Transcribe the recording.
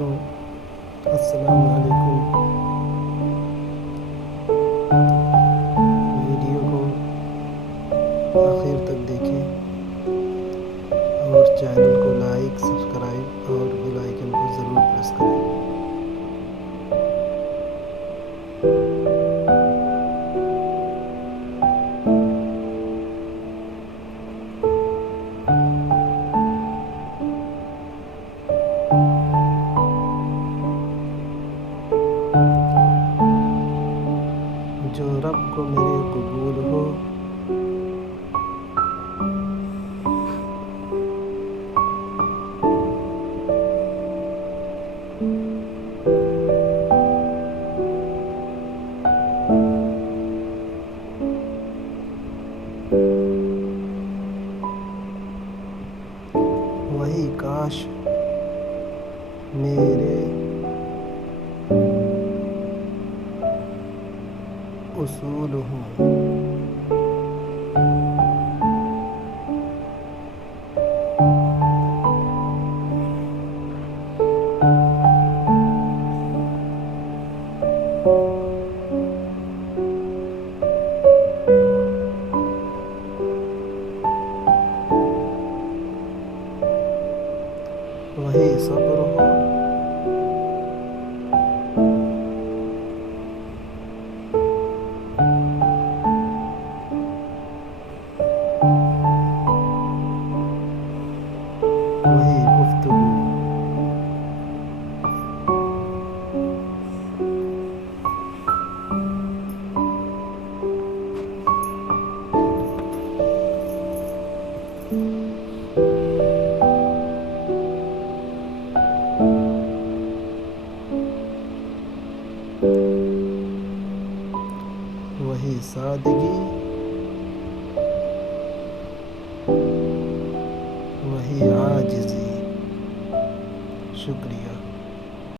تو السلام علیکم. ویڈیو کو آخر تک دیکھیں اور چینل کو لائک، سبسکرائب اور بیل آئیکن کو ضرور پریس کریں. جو رب کو میرے قبول ہو، وہی کاش میرے اصول ہوں. وہی صبر ہو، وہی گفتگو. وہی سادگی، وہی عاجزی. شکریہ.